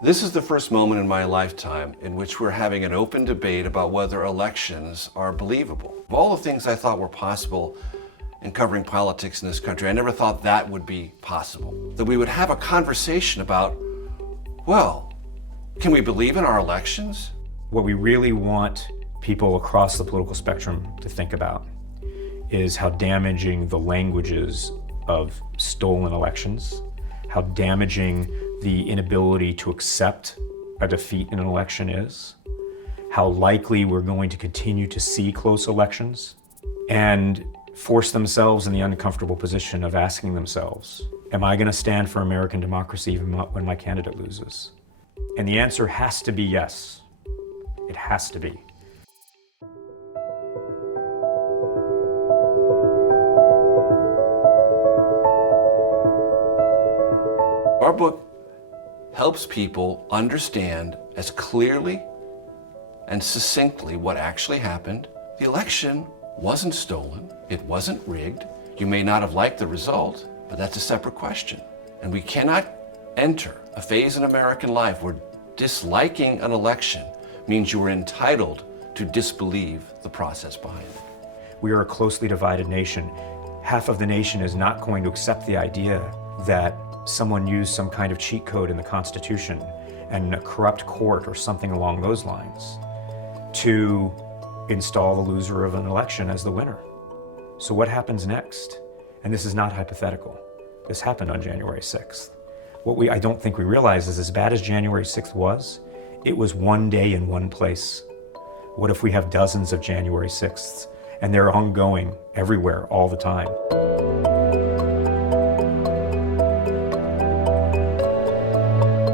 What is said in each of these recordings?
This is the first moment in my lifetime in which we're having an open debate about whether elections are believable. Of all the things I thought were possible in covering politics in this country, I never thought that would be possible. That we would have a conversation about, well, can we believe in our elections? What we really want people across the political spectrum to think about is how damaging the language is of stolen elections, how damaging the inability to accept a defeat in an election is, how likely we're going to continue to see close elections, and force themselves in the uncomfortable position of asking themselves, am I going to stand for American democracy even when my candidate loses? And the answer has to be yes. It has to be. Our book helps people understand as clearly and succinctly what actually happened. The election wasn't stolen. It wasn't rigged. You may not have liked the result, but that's a separate question. And we cannot enter a phase in American life where disliking an election means you are entitled to disbelieve the process behind it. We are a closely divided nation. Half of the nation is not going to accept the idea that someone used some kind of cheat code in the Constitution and a corrupt court or something along those lines to install the loser of an election as the winner. So what happens next? And this is not hypothetical. This happened on January 6th. What I don't think we realize is, as bad as January 6th was, it was one day in one place. What if we have dozens of January 6ths and they're ongoing everywhere all the time?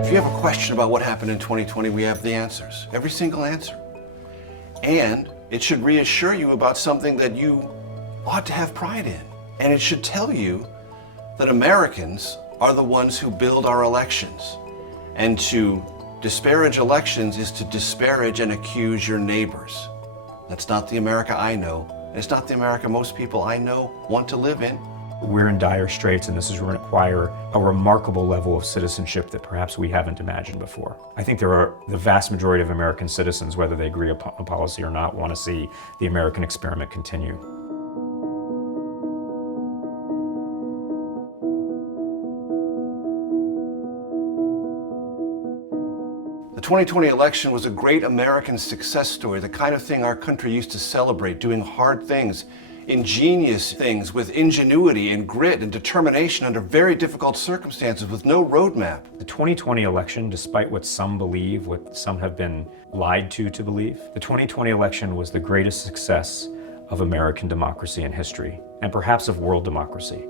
If you have a question about what happened in 2020, we have the answers, every single answer. And it should reassure you about something that you ought to have pride in. And it should tell you that Americans are the ones who build our elections. And to disparage elections is to disparage and accuse your neighbors. That's not the America I know. It's not the America most people I know want to live in. We're in dire straits, and this is going to require a remarkable level of citizenship that perhaps we haven't imagined before. I think the vast majority of American citizens, whether they agree upon policy or not, want to see the American experiment continue. The 2020 election was a great American success story, the kind of thing our country used to celebrate, doing hard things, ingenious things with ingenuity and grit and determination under very difficult circumstances with no roadmap. The 2020 election, despite what some believe, what some have been lied to believe, the 2020 election was the greatest success of American democracy in history, and perhaps of world democracy.